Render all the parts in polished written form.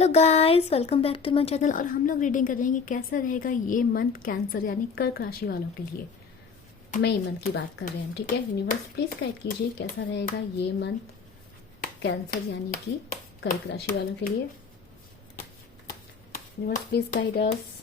Hello guys, welcome back to my channel. और हम लोग रीडिंग कर रहे हैं कि कैसा रहेगा ये मंथ कैंसर यानी कर्क राशि वालों के लिए। मई मंथ की बात कर रहे हैं हम, ठीक है। यूनिवर्स प्लीज गाइड कीजिए कैसा रहेगा ये मंथ कैंसर यानी कि कर्क राशि वालों के लिए। Universe please guide us.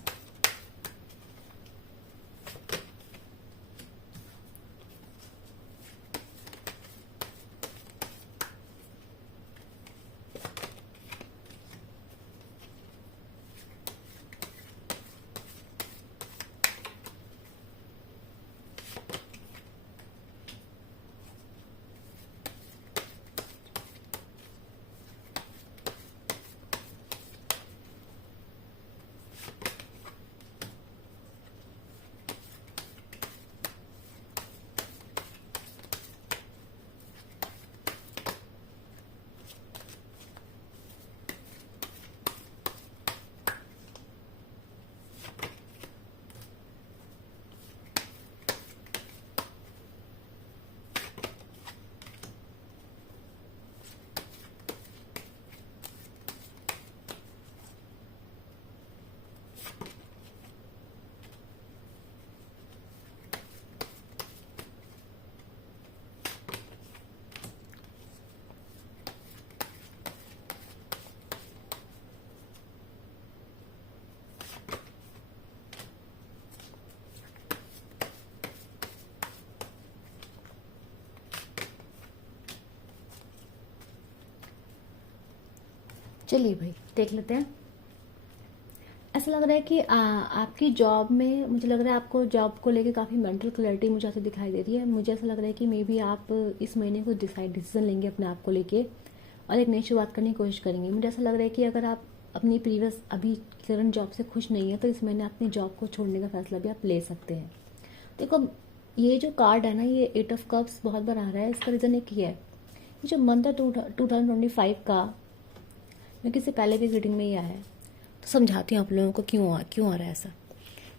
चलिए भाई देख लेते हैं। ऐसा लग रहा है कि आपकी जॉब में, मुझे लग रहा है आपको जॉब को लेके काफ़ी मेंटल क्लैरिटी मुझे ऐसे दिखाई दे रही है। मुझे ऐसा लग रहा है कि मे बी आप इस महीने कुछ डिसीजन लेंगे अपने आप को लेके और एक नई शुरुआत करने की कोशिश करेंगे। मुझे ऐसा लग रहा है कि अगर आप अपनी प्रीवियस अभी करंट जॉब से खुश नहीं है तो इस महीने अपनी जॉब को छोड़ने का फैसला भी आप ले सकते हैं। देखो, ये जो कार्ड है ना, ये 8 ऑफ कप्स बहुत बार आ रहा है। इसका रीज़न एक ही है, ये जो मंथ है 2025 का, क्योंकि इससे पहले भी रीडिंग में ही आया है, तो समझाती हूँ आप लोगों को क्यों आ रहा है ऐसा।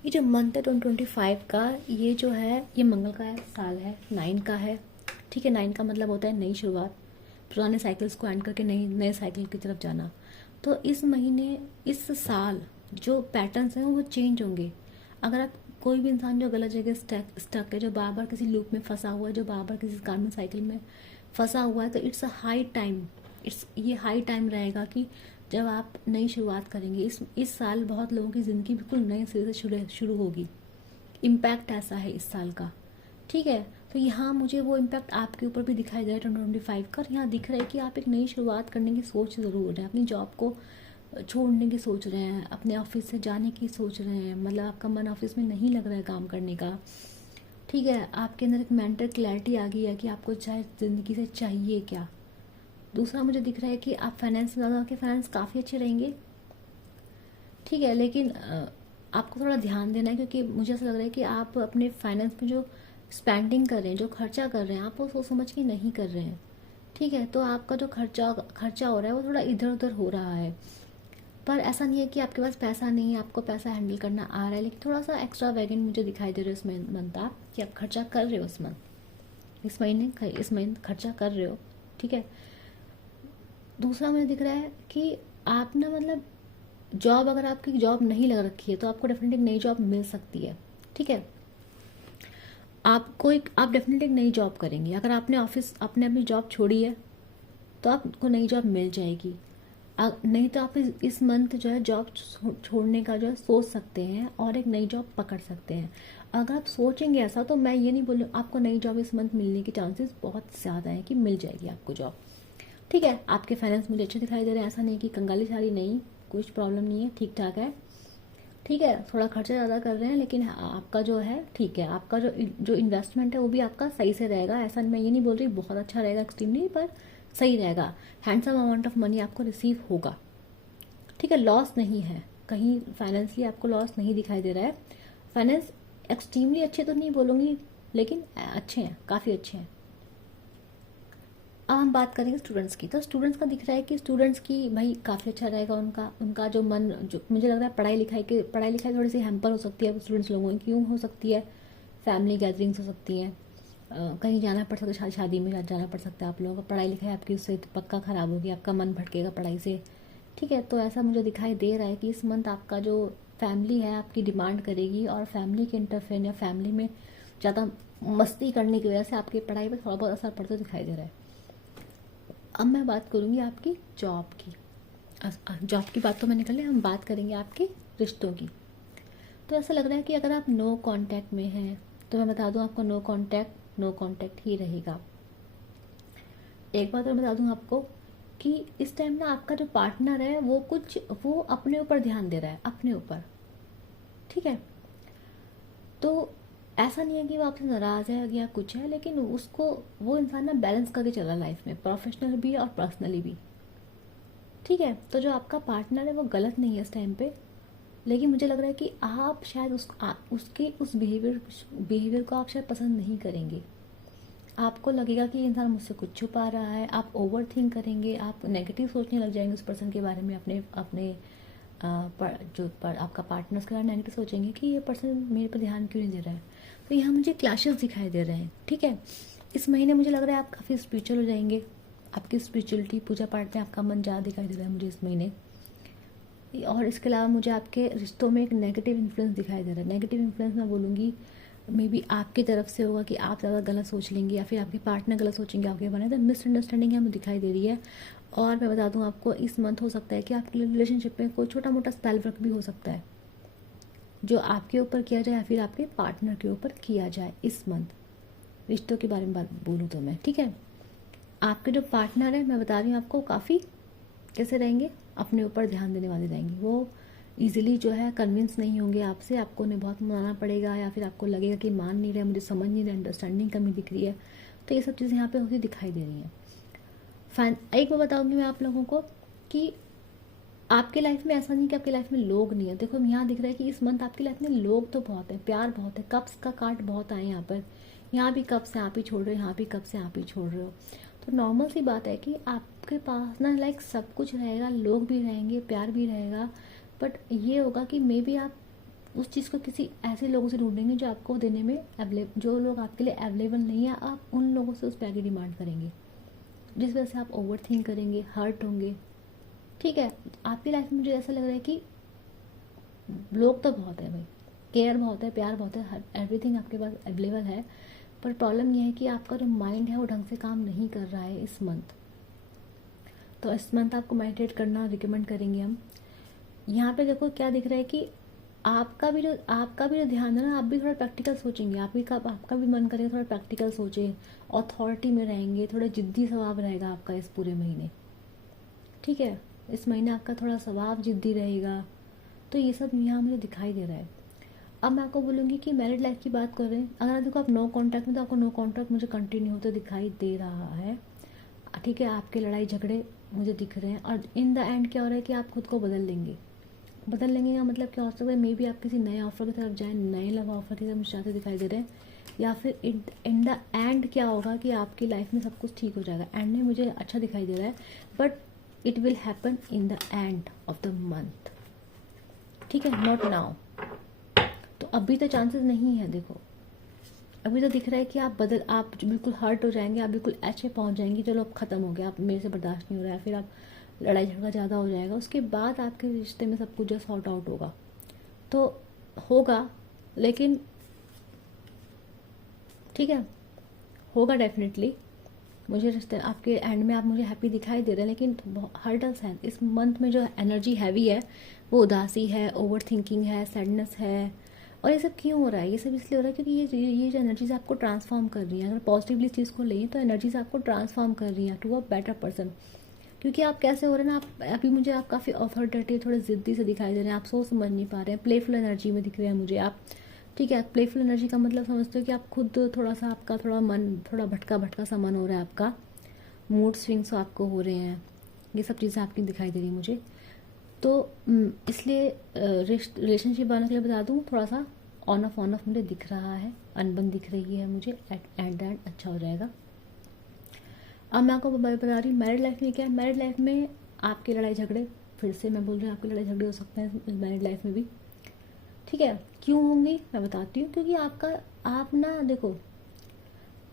ये जो मंथ है 2025 का, ये जो है ये मंगल का है, साल है 9 का है, ठीक है। 9 का मतलब होता है नई शुरुआत, पुराने साइकिल्स को एंड करके नए साइकिल की तरफ जाना। तो इस महीने, इस साल जो पैटर्न्स हैं वो चेंज होंगे। अगर आप कोई भी इंसान जो गलत जगह स्टक है, जो बार बार किसी लूप में फंसा हुआ है, जो बार बार किसी कार्बन साइकिल में फंसा हुआ है, तो इट्स अ हाई टाइम, ये हाई टाइम रहेगा कि जब आप नई शुरुआत करेंगे। इस साल बहुत लोगों की ज़िंदगी बिल्कुल नए सिरे से शुरू होगी। इम्पैक्ट ऐसा है इस साल का, ठीक है। तो यहाँ मुझे वो इम्पैक्ट आपके ऊपर भी दिखाई दे रहा है 2025 का। यहाँ दिख रहा है कि आप एक नई शुरुआत करने की सोच ज़रूर रहे हैं, अपनी जॉब को छोड़ने की सोच रहे हैं, अपने ऑफिस से जाने की सोच रहे हैं, मतलब आपका मन ऑफिस में नहीं लग रहा है काम करने का, ठीक है। आपके अंदर एक मेंटल क्लैरिटी आ गई है कि आपको चाहे ज़िंदगी से चाहिए क्या। दूसरा मुझे दिख रहा है कि आप फाइनेंस में ज़्यादा, आपके फाइनेंस काफ़ी अच्छे रहेंगे, ठीक है। लेकिन आपको थोड़ा ध्यान देना है, क्योंकि मुझे ऐसा लग रहा है कि आप अपने फाइनेंस में जो स्पेंडिंग कर रहे हैं, जो खर्चा कर रहे हैं, आप वो सोच समझ के नहीं कर रहे हैं, ठीक है। तो आपका जो खर्चा हो रहा है वो थोड़ा इधर उधर हो रहा है। पर ऐसा नहीं है कि आपके पास पैसा नहीं है, आपको पैसा हैंडल करना आ रहा है, लेकिन थोड़ा सा एक्स्ट्रा वैगन मुझे दिखाई दे रहा है इसमें मंथ कि आप खर्चा कर रहे हो इस महीने खर्चा कर रहे हो, ठीक है। दूसरा मुझे दिख रहा है कि आप ना, मतलब जॉब, अगर आपकी जॉब नहीं लग रखी है तो आपको डेफिनेटली नई जॉब मिल सकती है, ठीक है। आप डेफिनेटली नई जॉब करेंगे। अगर आपने अपनी जॉब छोड़ी है तो आपको नई जॉब मिल जाएगी। नहीं तो आप इस मंथ जो है जॉब छोड़ने का जो है सोच सकते हैं और एक नई जॉब पकड़ सकते हैं। अगर आप सोचेंगे ऐसा, तो मैं ये नहीं बोलूँ, आपको नई जॉब इस मंथ मिलने के चांसेस बहुत ज़्यादा हैं कि मिल जाएगी आपको जॉब, ठीक है। आपके फाइनेंस मुझे अच्छे दिखाई दे रहे हैं, ऐसा नहीं कि कंगाली सारी नहीं, कुछ प्रॉब्लम नहीं है, ठीक ठाक है, ठीक है। थोड़ा खर्चा ज़्यादा कर रहे हैं, लेकिन आपका जो है ठीक है। आपका जो इन्वेस्टमेंट है वो भी आपका सही से रहेगा। ऐसा मैं ये नहीं बोल रही बहुत अच्छा रहेगा एक्सट्रीमली, पर सही रहेगा। हैंडसम अमाउंट ऑफ मनी आपको रिसीव होगा, ठीक है। लॉस नहीं है कहीं, फाइनेंशियली आपको लॉस नहीं दिखाई दे रहा है। फाइनेंस एक्सट्रीमली अच्छे तो नहीं बोलूँगी, लेकिन अच्छे हैं, काफ़ी अच्छे हैं। अब हम बात करेंगे स्टूडेंट्स की। तो स्टूडेंट्स का दिख रहा है कि स्टूडेंट्स की भाई काफ़ी अच्छा रहेगा उनका उनका जो मन, जो मुझे लग रहा है पढ़ाई लिखाई थोड़ी सी हैम्पर हो सकती है स्टूडेंट्स लोगों की, क्यों हो सकती है, फैमिली गैदरिंग्स हो सकती हैं, कहीं जाना पड़ सकता है, शादी में जाना पड़ सकता है आप लोगों को, पढ़ाई लिखाई आपकी उससे पक्का ख़राब होगी, आपका मन भटकेगा पढ़ाई से, ठीक है, तो ऐसा मुझे दिखाई दे रहा है कि इस मंथ आपका जो फैमिली है आपकी डिमांड करेगी, और फैमिली के इंटरफेयर या फैमिली में ज़्यादा मस्ती करने की वजह से आपकी पढ़ाई पर थोड़ा बहुत असर पड़ता दिखाई दे रहा है। अब मैं बात करूँगी आपकी जॉब की। जॉब की बात तो मैंने कर ली, हम बात करेंगे आपके रिश्तों की। तो ऐसा लग रहा है कि अगर आप नो कांटेक्ट में हैं तो मैं बता दूं आपको नो कांटेक्ट ही रहेगा। एक बात और बता दूं आपको कि इस टाइम ना आपका जो पार्टनर है वो अपने ऊपर ध्यान दे रहा है, अपने ऊपर। ठीक है, तो ऐसा नहीं है कि वो आपसे नाराज़ है या कुछ है, लेकिन उसको वो इंसान ना बैलेंस करके चल रहा है लाइफ में, प्रोफेशनल भी और पर्सनली भी। ठीक है, तो जो आपका पार्टनर है वो गलत नहीं है इस टाइम पे, लेकिन मुझे लग रहा है कि आप शायद उसके उस बिहेवियर को आप शायद पसंद नहीं करेंगे। आपको लगेगा कि ये इंसान मुझसे कुछ छुपा रहा है, आप ओवर थिंक करेंगे, आप नेगेटिव सोचने लग जाएंगे उस पर्सन के बारे में, अपने अपने आपका पार्टनर उसके बारे में नेगेटिव सोचेंगे कि ये पर्सन मेरे पर ध्यान क्यों नहीं दे रहा है। तो यहाँ मुझे क्लैशेस दिखाई दे रहे हैं। ठीक है, इस महीने मुझे लग रहा है आप काफ़ी स्पिरिचुअल हो जाएंगे, आपकी स्पिरिचुअलिटी पूजा पाठ में आपका मन ज़्यादा दिखाई दे रहा है मुझे इस महीने। और इसके अलावा मुझे आपके रिश्तों में एक नेगेटिव इन्फ्लुएंस दिखाई दे रहा है। नेगेटिव इन्फ्लुएंस मैं बोलूँगी मे बी आपकी तरफ से होगा कि आप ज़्यादा गलत सोच लेंगे या फिर आपके पार्टनर गलत सोचेंगे आपके बारे में, तो मिसअंडरस्टैंडिंग हमें दिखाई दे रही है। और मैं बता दूं आपको, इस मंथ हो सकता है कि आपके रिलेशनशिप में कोई छोटा मोटा स्पेल वर्क भी हो सकता है जो आपके ऊपर किया जाए या फिर आपके पार्टनर के ऊपर किया जाए इस मंथ। रिश्तों के बारे में बात बोलूँ तो मैं, ठीक है, आपके जो पार्टनर है मैं बता रही हूँ आपको काफ़ी कैसे रहेंगे, अपने ऊपर ध्यान देने वाले रहेंगे। वो इजीली जो है कन्विंस नहीं होंगे आपसे, आपको उन्हें बहुत मनाना पड़ेगा या फिर आपको लगेगा कि मान नहीं रहे, मुझे समझ नहीं रहे, अंडरस्टैंडिंग कमी दिख रही है। तो ये सब चीज़ें यहाँ पे होती दिखाई दे रही हैं। एक बार बताऊँगी मैं आप लोगों को कि आपके लाइफ में ऐसा नहीं कि आपकी लाइफ में लोग नहीं है। देखो यहाँ दिख रहा है कि इस मंथ आपकी लाइफ में लोग तो बहुत है, प्यार बहुत है, कप्स का कार्ड बहुत आए यहाँ पर। यहाँ भी कप्स हैं, आप ही छोड़ रहे हो, यहाँ भी कप्स हैं, आप ही छोड़ रहे हो। तो नॉर्मल सी बात है कि आपके पास ना लाइक सब कुछ रहेगा, लोग भी रहेंगे, प्यार भी रहेगा, बट ये होगा कि मे बी आप उस चीज़ को किसी ऐसे लोगों से ढूंढेंगे जो आपको देने में जो लोग आपके लिए अवेलेबल नहीं है, आप उन लोगों से उस प्यार की डिमांड करेंगे, जिस वजह से आप ओवर थिंक करेंगे, हर्ट होंगे। ठीक है, आपकी लाइफ में मुझे ऐसा लग रहा है कि लोग तो बहुत है भाई, केयर बहुत है, प्यार बहुत है, एवरीथिंग आपके पास अवेलेबल है, पर प्रॉब्लम यह है कि आपका जो माइंड है वो ढंग से काम नहीं कर रहा है इस मंथ। तो इस मंथ आपको मेडिटेट करना रिकमेंड करेंगे हम। यहाँ पे देखो क्या दिख रहा है कि आपका भी जो ध्यान है ना, आप भी थोड़ा प्रैक्टिकल सोचेंगे, आपका भी मन करेगा थोड़ा प्रैक्टिकल सोचे, अथॉरिटी में रहेंगे, थोड़ा जिद्दी स्वभाव रहेगा आपका इस पूरे महीने। ठीक है, इस महीने आपका थोड़ा स्वभाव जिद्दी रहेगा। तो ये सब यहाँ मुझे दिखाई दे रहा है। अब मैं आपको बोलूँगी कि मैरिड लाइफ की बात करें, अगर देखो आप नो कॉन्टैक्ट में, तो आपको नो कॉन्टैक्ट मुझे कंटिन्यू होते दिखाई दे रहा है। ठीक है, आपके लड़ाई झगड़े मुझे दिख रहे हैं, और इन द एंड क्या हो रहा है कि आप खुद को बदल लेंगे का मतलब क्या हो सकता है, मे बी आप किसी नए ऑफर की तरफ जाएं, नए लव ऑफर की तरफ मुझे जाते दिखाई दे रहे हैं, या फिर इन द एंड क्या होगा कि आपकी लाइफ में सब कुछ ठीक हो जाएगा। एंड में मुझे अच्छा दिखाई दे रहा है, but it will happen in the end of the month. ठीक है, नॉट नाउ। तो अभी तो चांसेस नहीं है। देखो अभी तो दिख रहा है कि आप बिल्कुल हर्ट हो जाएंगे, आप बिल्कुल ऐसे पहुंच जाएंगे, चलो अब खत्म हो गया, आप मेरे से बर्दाश्त नहीं हो रहा है, फिर आप लड़ाई झगड़ा ज़्यादा हो जाएगा, उसके बाद आपके रिश्ते में सब कुछ जो सॉर्ट आउट होगा तो होगा, लेकिन ठीक है होगा डेफिनेटली। मुझे रिश्ते आपके एंड में आप मुझे हैप्पी दिखाई दे रहे हैं, लेकिन हर्डल्स हैं इस मंथ में। जो एनर्जी हैवी है वो उदासी है, ओवर थिंकिंग है, सैडनेस है। और ये सब क्यों हो रहा है? ये सब इसलिए हो रहा है क्योंकि ये जो एनर्जीज आपको ट्रांसफॉर्म कर रही हैं, अगर पॉजिटिवली इस चीज़ को लें तो एनर्जीज आपको ट्रांसफॉर्म कर रही हैं टू अ बेटर पर्सन। क्योंकि आप कैसे हो रहे हैं ना, आप अभी मुझे आप काफ़ी अथॉरिटेटिव, थोड़े ज़िद्दी से दिखाई दे रहे हैं, आप सोच समझ नहीं पा रहे हैं, प्लेफुल एनर्जी में दिख रहे हैं मुझे आप। ठीक है, प्लेफुल एनर्जी का मतलब समझते हो कि आप खुद थोड़ा सा, आपका थोड़ा मन थोड़ा भटका भटका सा मन हो रहा है, आपका मूड स्विंग्स आपको हो रहे हैं, ये सब चीज़ें आपकी दिखाई दे रही मुझे। तो इसलिए रिलेशनशिप बनाने के लिए बता दूँ, थोड़ा सा ऑन ऑफ मुझे दिख रहा है, अनबन दिख रही है मुझे, एट द एंड अच्छा हो जाएगा। अब मैं आपको बता रही हूँ मैरिड लाइफ में क्या है। मैरिड लाइफ में आपके लड़ाई झगड़े, फिर से मैं बोल रही हूँ, आपके लड़ाई झगड़े हो सकते हैं मैरिड लाइफ में भी। ठीक है, क्यों होंगी मैं बताती हूँ। क्योंकि आप ना देखो,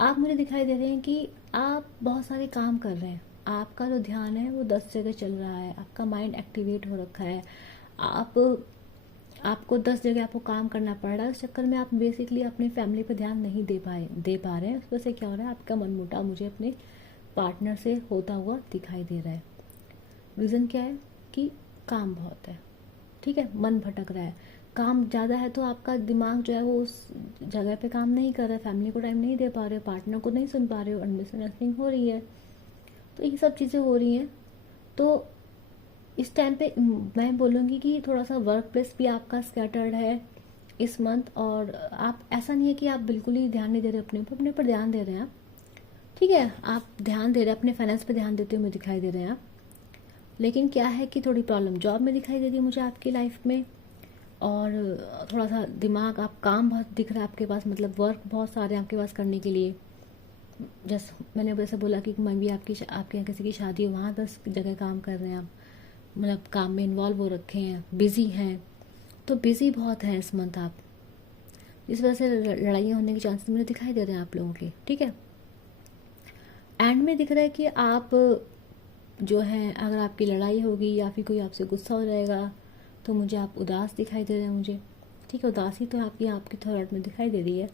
आप मुझे दिखाई दे रहे हैं कि आप बहुत सारे काम कर रहे हैं, आपका जो ध्यान है वो 10 जगह चल रहा है, आपका माइंड एक्टिवेट हो रखा है। आप आपको 10 जगह आपको काम करना पड़ रहा है, इस चक्कर में आप बेसिकली अपनी फैमिली पे ध्यान नहीं दे पा रहे हैं। उस वजह से क्या हो रहा है, आपका मनमुटाव मुझे अपने पार्टनर से होता हुआ दिखाई दे रहा है। रीज़न क्या है कि काम बहुत है, ठीक है, मन भटक रहा है। काम ज़्यादा है तो आपका दिमाग जो है वो उस जगह पे काम नहीं कर रहा है, फैमिली को टाइम नहीं दे पा रहे हो, पार्टनर को नहीं सुन पा रहे हो, मिसअंडरस्टैंडिंग हो रही है, तो ये सब चीज़ें हो रही हैं। तो इस टाइम पे मैं बोलूँगी कि थोड़ा सा वर्क प्लेस भी आपका स्कैटर्ड है इस मंथ। और आप, ऐसा नहीं है कि आप बिल्कुल ही ध्यान नहीं दे रहे अपने पर ध्यान दे रहे हैं आप, ठीक है, आप ध्यान दे रहे हैं, अपने फाइनेंस पे ध्यान देते हुए दिखाई दे रहे हैं आप। लेकिन क्या है कि थोड़ी प्रॉब्लम जॉब में दिखाई दे रही है मुझे आपकी लाइफ में, और थोड़ा सा दिमाग, आप काम बहुत दिख रहा है आपके पास, मतलब वर्क बहुत सारे हैं आपके पास करने के लिए। जैसे मैंने वैसे बोला कि मैं भी आपके यहाँ किसी की शादी है, वहाँ 10 जगह काम कर रहे हैं आप, मतलब काम में इन्वॉल्व हो रखे हैं, बिजी हैं, तो बिजी बहुत है इस मंथ आप, इस वजह से लड़ाइयाँ होने के चांसेस मुझे दिखाई दे रहे हैं आप लोगों के, ठीक है। एंड में दिख रहा है कि आप जो है, अगर आपकी लड़ाई होगी या फिर कोई आपसे गुस्सा हो जाएगा तो मुझे आप उदास दिखाई दे रहे हैं मुझे, ठीक है, उदासी तो आपकी थॉट में दिखाई दे रही है।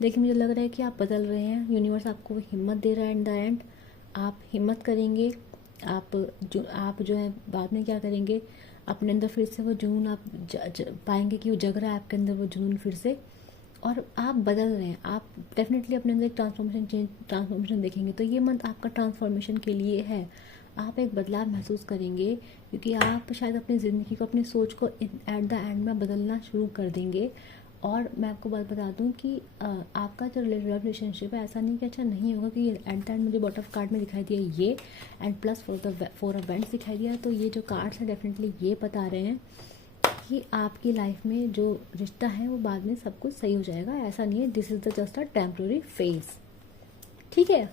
लेकिन मुझे लग रहा है कि आप बदल रहे हैं, यूनिवर्स आपको हिम्मत दे रहा है इन द एंड, आप हिम्मत करेंगे। आप जो है बाद में क्या करेंगे, अपने अंदर फिर से वो जुनून आप पाएंगे कि वो जग रहा है आपके अंदर वो जुनून फिर से, और आप बदल रहे हैं। आप डेफिनेटली अपने अंदर एक ट्रांसफॉर्मेशन देखेंगे। तो ये मंथ आपका ट्रांसफॉर्मेशन के लिए है, आप एक बदलाव महसूस करेंगे, क्योंकि आप शायद अपनी ज़िंदगी को, अपनी सोच को एट द एंड में बदलना शुरू कर देंगे। और मैं आपको बात बता दूं कि आपका जो रिलेशनशिप है, ऐसा नहीं कि अच्छा नहीं होगा, कि एट द एंड मुझे बॉटम ऑफ कार्ड में दिखाई दिया ये, and plus four of vents दिखाई दिया। तो ये जो कार्ड्स हैं डेफिनेटली ये बता रहे हैं कि आपकी लाइफ में जो रिश्ता है वो बाद में सब कुछ सही हो जाएगा। ऐसा नहीं है, this is the just a temporary phase, ठीक है,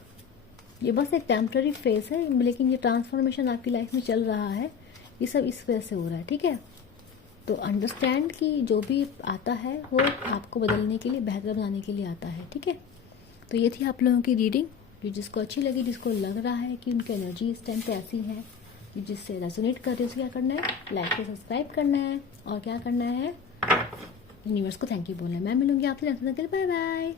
ये बस एक टेम्प्रेरी फेज है, लेकिन ये ट्रांसफॉर्मेशन आपकी लाइफ में चल रहा है, ये सब इस वजह से हो रहा है, ठीक है। तो अंडरस्टैंड कि जो भी आता है वो आपको बदलने के लिए, बेहतर बनाने के लिए आता है, ठीक है। तो ये थी आप लोगों की रीडिंग, जो जिसको अच्छी लगी, जिसको लग रहा है कि उनकी एनर्जी इस टाइम पे ऐसी है, जिससे रेजोनेट कर रही है, उसे क्या करना है, लाइक को सब्सक्राइब करना है, और क्या करना है, यूनिवर्स को थैंक यू बोलना है। मैं मिलूंगी आपसे नेक्स्ट, बाय बाय।